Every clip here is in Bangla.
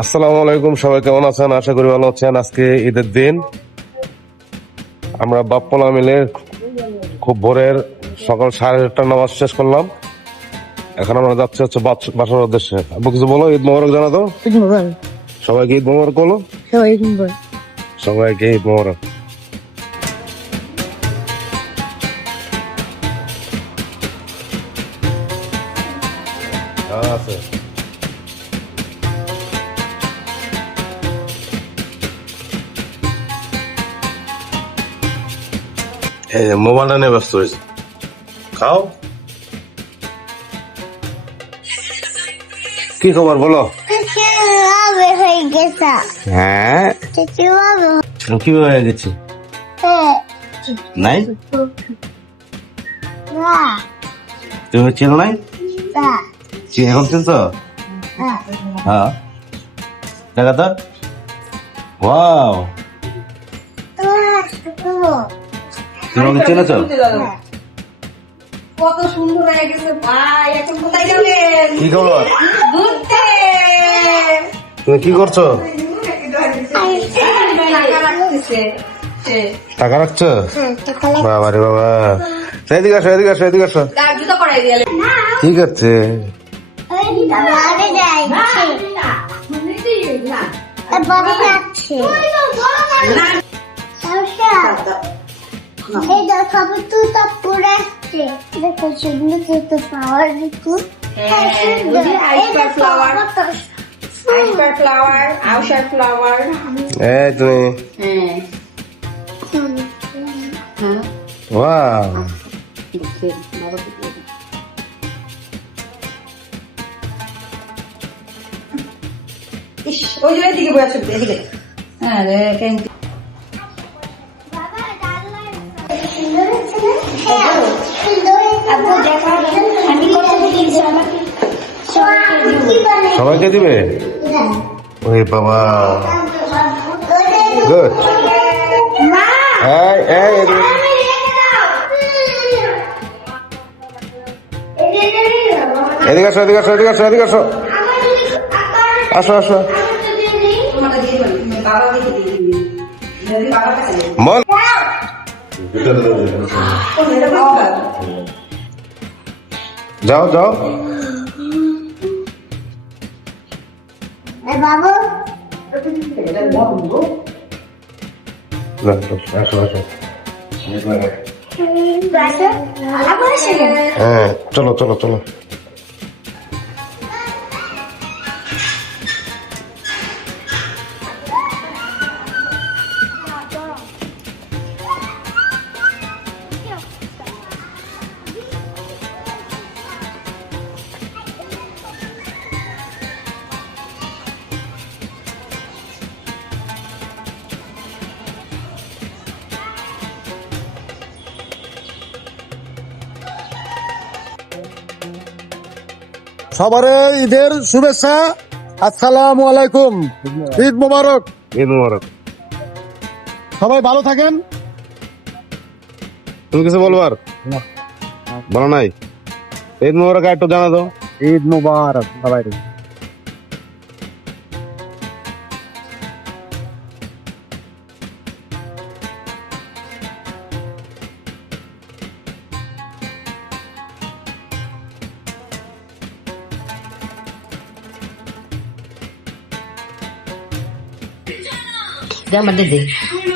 আসসালামু আলাইকুম, সবাই কেমন আছেন? আশা করি ভালো আছেন। আজকে ঈদের দিন আমরা বাপ্পলা মিলে খুব ভোরের সকাল 8:30 নামাজ শেষ করলাম। এখন আমরা যাচ্ছি হচ্ছে বাসার উদ্দেশ্যে। আব্বু কিছু বলো, ঈদ মোবারক জানা তো। সবাইকে ঈদ মোবারক বলো। সবাইকে ঈদ মোবারক। আছে এই যে মোবাইলটা নিয়ে ব্যস্ত হয়েছে। খাও, কি খবর বলো? হ্যাঁ, কিভাবে হয়ে গেছি? নাই, তুমি চেনো নাই? এখন চিনছো? হ্যাঁ, দেখা তো। ওয়াও, তুমি আমাকে চেনেছো? কত সুন্দর হয়ে গেছে ভাই। এখন কোথায় যাবেন? কি খবর? ঘুরতে। তুমি কি করছো? টাকা রাখতেছে সে। টাকা রাখছো? বাবা রে বাবা, এদিকে আসো, এদিকে আসো, এদিকে আসো। তার জুতো পরাই দিলে। ঠিক আছে, এই তুমি ওয়াও, ওই যে এদিকে বসে এদিকে। হ্যাঁ রে, কিন্তু সবাইকে দিবে? ওরে বাবা, গুড। এদিকে আসো, এদিকে আসো, এদিকে আসো, এদিকে আসো, আসো আসো। মন যাও যাও। বাবু আসো আসো। আবার হ্যাঁ, চলো চলো চলো। সবারে ঈদের শুভেচ্ছা। আসসালামু আলাইকুম, ঈদ মোবারক। ঈদ মোবারক। সবাই ভালো থাকেন। তুমি কিছু বলবার? বলো নাই? ঈদ মোবারক একটু জানা দাও। ঈদ মোবারক সবাই। আমাদের দে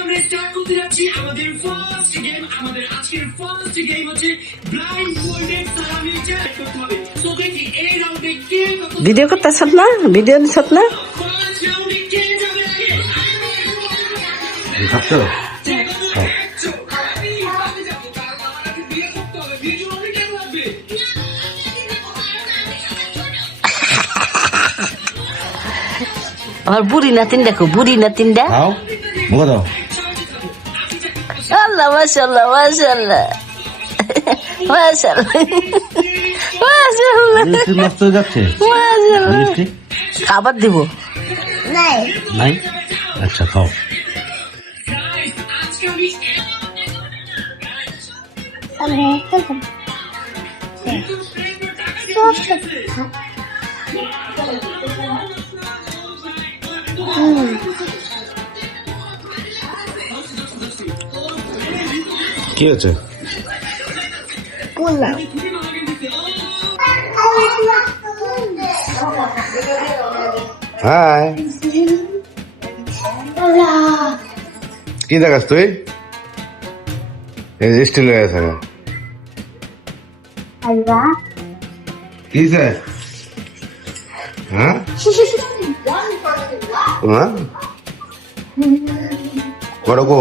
আমরা স্টার্ট করতে যাচ্ছি আমাদের ফার্স্ট গেম। আমাদের আজকের ফার্স্ট গেম হচ্ছে ব্লাইন্ড ফোল্ডেড সালামি চ্যালেঞ্জ করতে হবে। সো দেখি এই রাউন্ডে কে কত ভিডিও করতেছ না? ভিডিও দিছ না? ফার্স্ট রাউন্ডে কে যাবে আগে? ভাবছো? আমি হাতে যাবো, কারণ আমার আগে বিয়ে করতে হবে। ভিডিও আমি কেন লাগবে? আর বুড়ি নাতিন দেখো, বুড়ি নাতিন দা। খাও, মুখে দাও। আল্লাহ মাশাআল্লাহ মাশাআল্লাহ মাশাআল্লাহ মাশাআল্লাহ মিষ্টি নষ্ট হয়ে যাচ্ছে। মাশাআল্লাহ। মিষ্টি খাবার দিব নাই নাই? আচ্ছা খাও। আজকে আমি কি হয়েছে? হ্যাঁ, কি দেখাস তুই? এই স্টিল হয়ে গেছে। কি হ্যাঁ হ্যাঁ বড় গো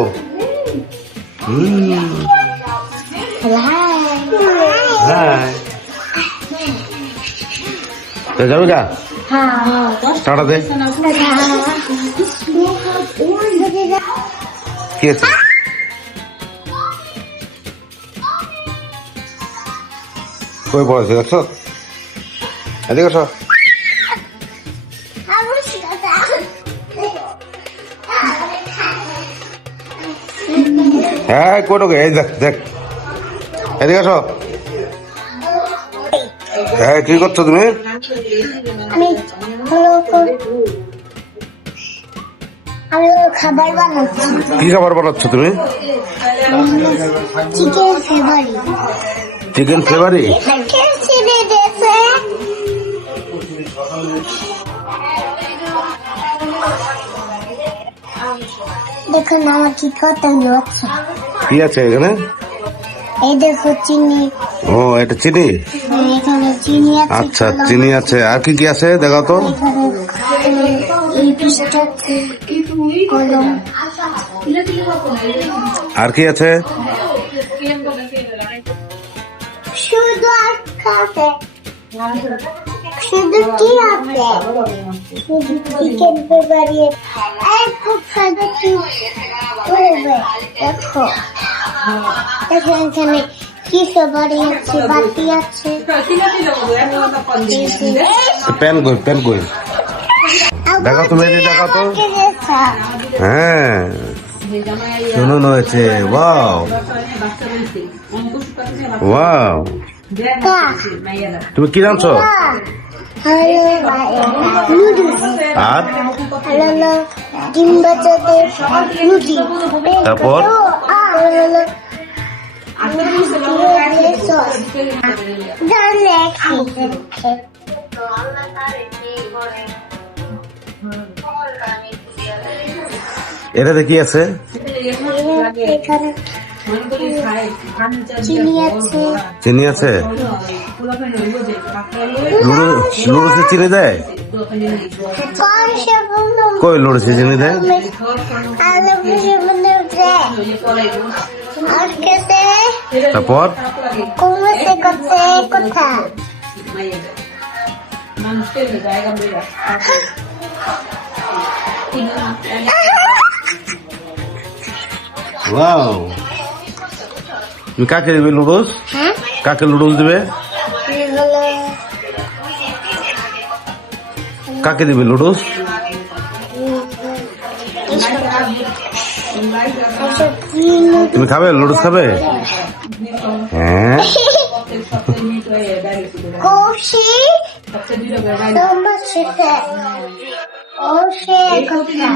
হ্যাঁ যাবে গা টাটা দে। কি আছে? কই পড়েছে দেখছো? এদিকে আসো। হ্যাঁ কোটোকে এই দেখ দেখ, এদিকে আসো। হ্যাঁ কি করছো তুমি? আমি খাবার বানাচ্ছি। কি খাবার বানাচ্ছ তুমি? চিকেন ফেভারি। চিকেন ফ্লেভারি? দেখুন আমার কি কত আছে। কি আছে এখানে? এই দেখো চিনি। ও এটা চিনি? এখানে চিনি আছে। আচ্ছা চিনি আছে, আর কি কি আছে দেখাও তো। এখানে এই পিসটা কলম। আর কি আছে? শুধু আর খাবে। শুধু কি আছে? শুধু চিকেন ফেভারি। এই খুব সাদা কি করবে? দেখো দেখো এখানে কি ফেভারি আছে, বাতি আছে। প্যান কই, প্যান কই? দেখো তুমি এদিকে দেখাও তো। হ্যাঁ শুনুন হয়েছে। ওয়াও ওয়াও, তুমি কি জানছো? আর হলো ডিম বাচ্চাদের রুটি। তারপর এটাতে কি আছে? এখানে চিনি আছে। চিনি আছে? লুডুসে চিনি দেয়? কই লুডুসে চিনি দেয়? তারপর ওয়াও, তুমি কাকে দেবে লুডুস? কাকে লুডুস দেবে? কাকে দিবে লুডুস? তুমি খাবে লুডুস খাবে? হ্যাঁ কৌশি তোমার সাথে ও সে কথা